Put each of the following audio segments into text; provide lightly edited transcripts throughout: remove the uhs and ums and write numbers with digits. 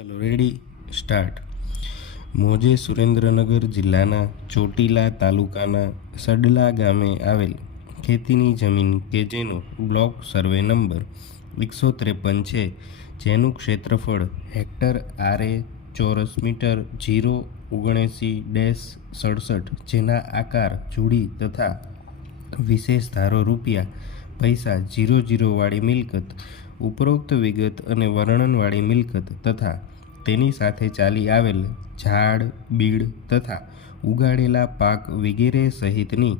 ચલો ready start. મોજે સુરેન્દ્રનગર જિલ્લાના ચોટીલા તાલુકાના સડલા ગામે આવેલ ખેતીની જમીન કે જેનો બ્લોક સર્વે નંબર 153 છે, જેનું ક્ષેત્રફળ હેક્ટર આરે ચોરસ મીટર 079-67, જેના આકાર જોડી તથા વિશેષ ધારો રૂપિયા પૈસા 00 વાળી મિલકત, ઉપરોક્ત વિગત અને વર્ણનવાળી મિલકત તથા તેની સાથે ચાલી આવેલ ઝાડ, બીડ તથા ઉગાડેલા પાક વગેરે સહિતની,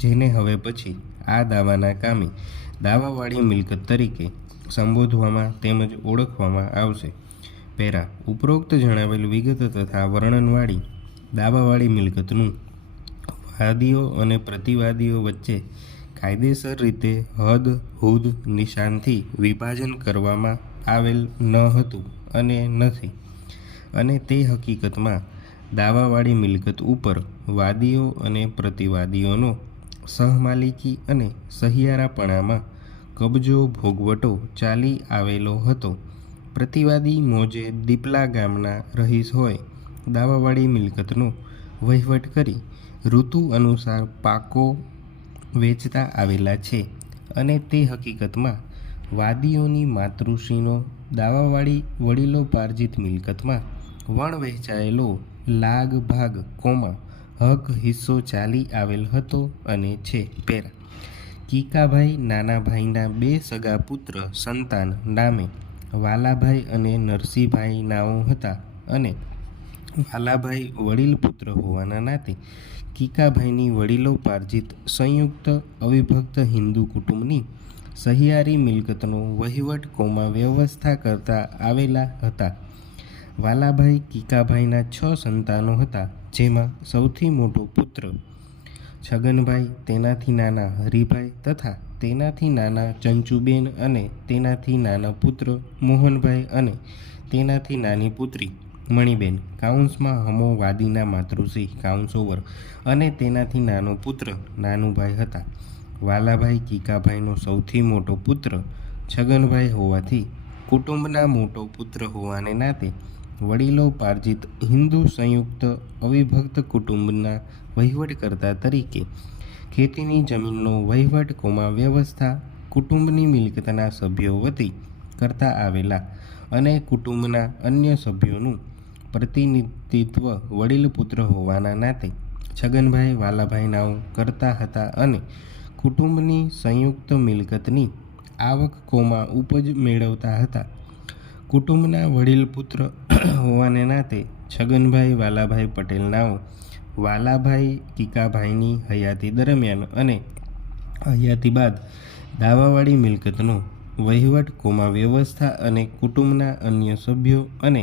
જેને હવે પછી આ દાવાના કામે દાવાવાળી મિલકત તરીકે સંબોધવામાં તેમજ ઓળખવામાં આવશે. પેરા. ઉપરોક્ત જણાવેલ વિગત તથા વર્ણનવાળી દાવાવાળી મિલકતનું વાદીઓ અને પ્રતિવાદીઓ વચ્ચે કાયદેસર રીતે હદ હુદ નિશાનથી વિભાજન કરવામાં આવેલ ન હતું અને નથી, અને તે હકીકતમાં દાવાવાળી મિલકત ઉપર વાદીઓ અને પ્રતિવાદીઓનો સહમાલિકી અને સહિયારાપણામાં કબજો ભોગવટો ચાલી આવેલો હતો. પ્રતિવાદી મોજે દીપલા ગામના રહીશ હોય દાવાવાળી મિલકતનો વહીવટ કરી ઋતુ અનુસાર પાકો વેચતા આવેલા છે, અને તે હકીકતમાં વાદીઓની માતૃશ્રીનો દાવાવાળી વડીલોપાર્જિત મિલકતમાં વણ વહેંચાયેલો લાગ ભાગ હક હિસ્સો ચાલી આવેલ હતો અને છે. પેરા. કીકાભાઈ નાના ભાઈના 2 સગા પુત્ર સંતાન નામે વાલાભાઈ અને નરસિંહભાઈ નાઓ હતા, અને વાલાભાઈ વડીલ પુત્ર હોવાના નાતે કીકાભાઈની વડીલોપાર્જિત સંયુક્ત અવિભક્ત હિન્દુ કુટુંબની સહિયારી મિલકતનો વહીવટ વ્યવસ્થા કરતા આવેલા હતા. વાલાભાઈ કીકાભાઈના 6 સંતાનો હતા, જેમાં સૌથી મોટો પુત્ર છગનભાઈ, તેનાથી નાના હરિભાઈ તથા તેનાથી નાના ચંચુબેન, અને તેનાથી નાના પુત્ર મોહનભાઈ, અને તેનાથી નાની પુત્રી મણિબેન હમો વાદીના માતૃશ્રી અને તેનાથી નાનો પુત્ર નાનુભાઈ હતા. વાલાભાઈ કીકાભાઈનો સૌથી મોટો પુત્ર છગનભાઈ હોવાથી કુટુંબના મોટો પુત્ર હોવાને નાતે વડીલોપાર્જિત હિન્દુ સંયુક્ત અવિભક્ત કુટુંબના વહીવટકર્તા તરીકે ખેતીની જમીનનો વહીવટ વ્યવસ્થા કુટુંબની મિલકતના સભ્યો વતી કરતા આવેલા, અને કુટુંબના અન્ય સભ્યોનું પ્રતિનિધિત્વ વડીલ પુત્ર હોવાના નાતે છગનભાઈ વાલાભાઈ નાઓ કરતા હતા, અને કુટુંબની સંયુક્ત મિલકતની આવક ઉપજ મેળવતા હતા. કુટુંબના વડીલ પુત્ર હોવાને નાતે છગનભાઈ વાલાભાઈ પટેલ નાઓ વાલાભાઈ કીકાભાઈની હયાતી દરમિયાન અને હયાતી બાદ દાવાવાળી મિલકતનો વહીવટ વ્યવસ્થા અને કુટુંબના અન્ય સભ્યો અને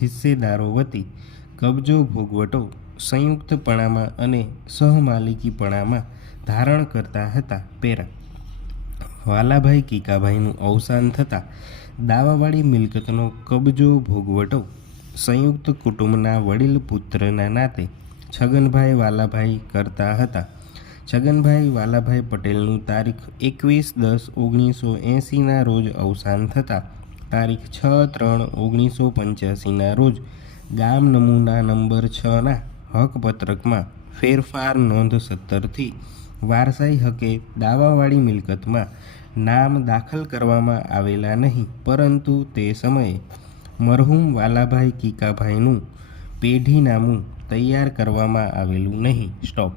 હિસ્સેદારો વતી કબજો ભોગવટો સંયુક્તપણામાં અને સહમાલિકીપણામાં ધારણ કરતા હતા. પેરા. વાલાભાઈ કીકાભાઈનું અવસાન થતાં દાવાવાળી મિલકતનો કબજો ભોગવટો સંયુક્ત કુટુંબના વડીલ પુત્રના નાતે છગનભાઈ વાલાભાઈ કરતા હતા. છગનભાઈ વાલાભાઈ પટેલનું તારીખ 21/10/1980 રોજ અવસાન થતાં તારીખ 6/3/1985 રોજ ગામ નમૂના નંબર 6ના હકપત્રકમાં ફેરફાર નોંધ 17થી વારસાઈ હકે દાવાવાળી મિલકતમાં નામ દાખલ કરવામાં આવેલા નહીં, પરંતુ તે સમયે મરહૂમ વાલાભાઈ કીકાભાઈનું પેઢીનામું તૈયાર કરવામાં આવેલું નહીં. સ્ટોપ.